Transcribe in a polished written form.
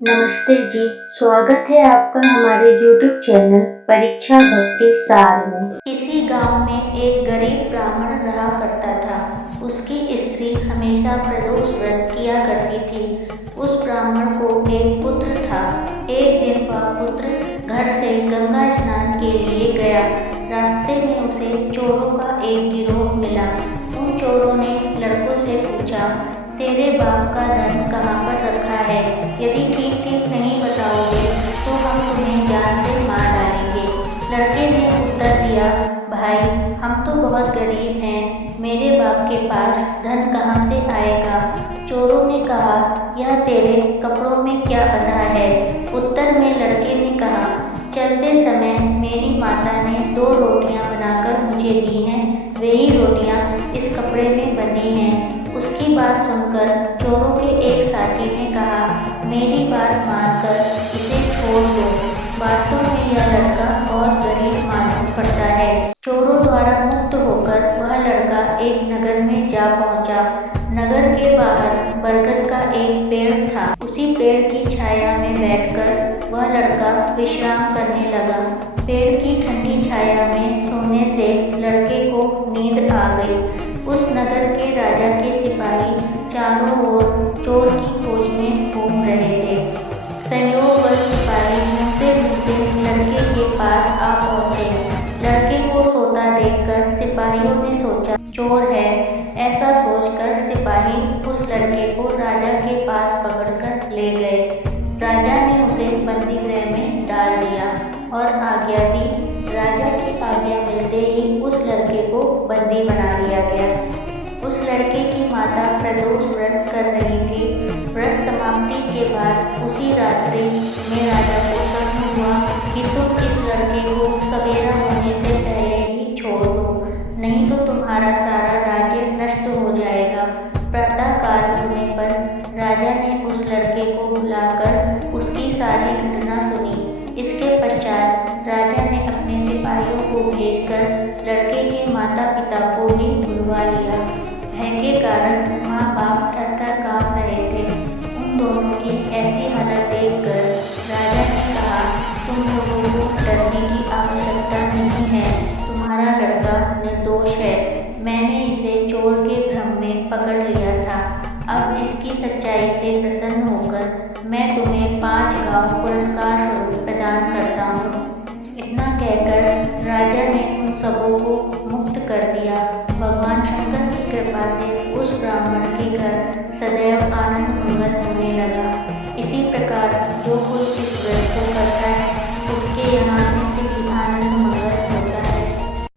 नमस्ते जी, स्वागत है आपका हमारे YouTube चैनल परीक्षा भक्ति सार में। किसी गांव में एक गरीब ब्राह्मण रहा करता था। उसकी स्त्री हमेशा प्रदोष व्रत किया करती थी। उस ब्राह्मण को एक पुत्र था। एक दिन वह पुत्र घर से गंगा स्नान के लिए गया। रास्ते में उसे चोरों का एक गिरोह मिला। उन चोरों ने लड़कों से पूछा, तेरे बाप का धन कहाँ पर रखा है? यदि ठीक ठीक नहीं बताओगे तो हम तुम्हें जान से मार डालेंगे। लड़के ने उत्तर दिया, भाई हम तो बहुत गरीब हैं, मेरे बाप के पास धन कहाँ से आएगा? चोरों ने कहा, यह तेरे कपड़ों में क्या बंधा है? उत्तर में लड़के ने कहा, चलते समय मेरी माता ने 2 रोटियां बनाकर मुझे दी हैं, वही रोटियां इस कपड़े में बंधी हैं। उसकी बात सुनकर चोरों के एक साथी ने कहा, मेरी बात मानकर इसे छोड़ दो। वास्तव में यह लड़का बहुत गरीब मालूम पड़ता है। चोरों द्वारा मुक्त होकर वह लड़का एक नगर में जा पहुंचा। नगर के बाहर बरगद का एक पेड़ था। उसी पेड़ की छाया में बैठकर वह लड़का विश्राम करने लगा। पेड़ की ठंडी छाया में सोने से लड़के को नींद आ गई। उस नगर के राजा के सिपाही चारों ओर चोर की खोज में घूम रहे थे। संयोगवश सिपाही ढूंढते ढूंढते लड़के के पास आ पहुंचे। लड़के को सोता देखकर सिपाहियों ने सोचा चोर है। ऐसा सोचकर सिपाही उस लड़के को राजा के पास पकड़कर ले गए। राजा ने उसे बंदी गृह में डाल दिया और आज्ञा दी। राजा की आज्ञा मिलते ही उस लड़के को बंदी बना लिया गया। उस लड़के की माता प्रदोष व्रत कर रही थी। व्रत समाप्ति के बाद उसी रात्रि में राजा को शक हुआ कि तुम इस लड़के को सवेरा होने से पहले ही छोड़ दो, नहीं तो तुम्हारा सारा राज्य नष्ट हो जाएगा। प्रातः काल होने पर राजा ने उस लड़के को बुलाकर उसकी सारी घटना सुनी। इसके पश्चात राजा ने अपने सिपाहियों को भेजकर लड़के के माता पिता को भी बुलवा लिया। भय के कारण माँ बाप थर थर काँप रहे थे। उन दोनों की ऐसी हालत देखकर राजा ने कहा, तुम लोगों को डरने की आवश्यकता नहीं है, तुम्हारा लड़का निर्दोष है। मैंने इसे चोर के भ्रम में पकड़ लिया था। अब इसकी सच्चाई से प्रसन्न होकर मैं तुम्हें 5 गांव पुरस्कार स्वरूप प्रदान करता हूँ। इतना कहकर राजा ने उन सबों को मुक्त कर दिया। भगवान शंकर की कृपा से उस ब्राह्मण के घर सदैव आनंद मंगल होने लगा। इसी प्रकार जो कोई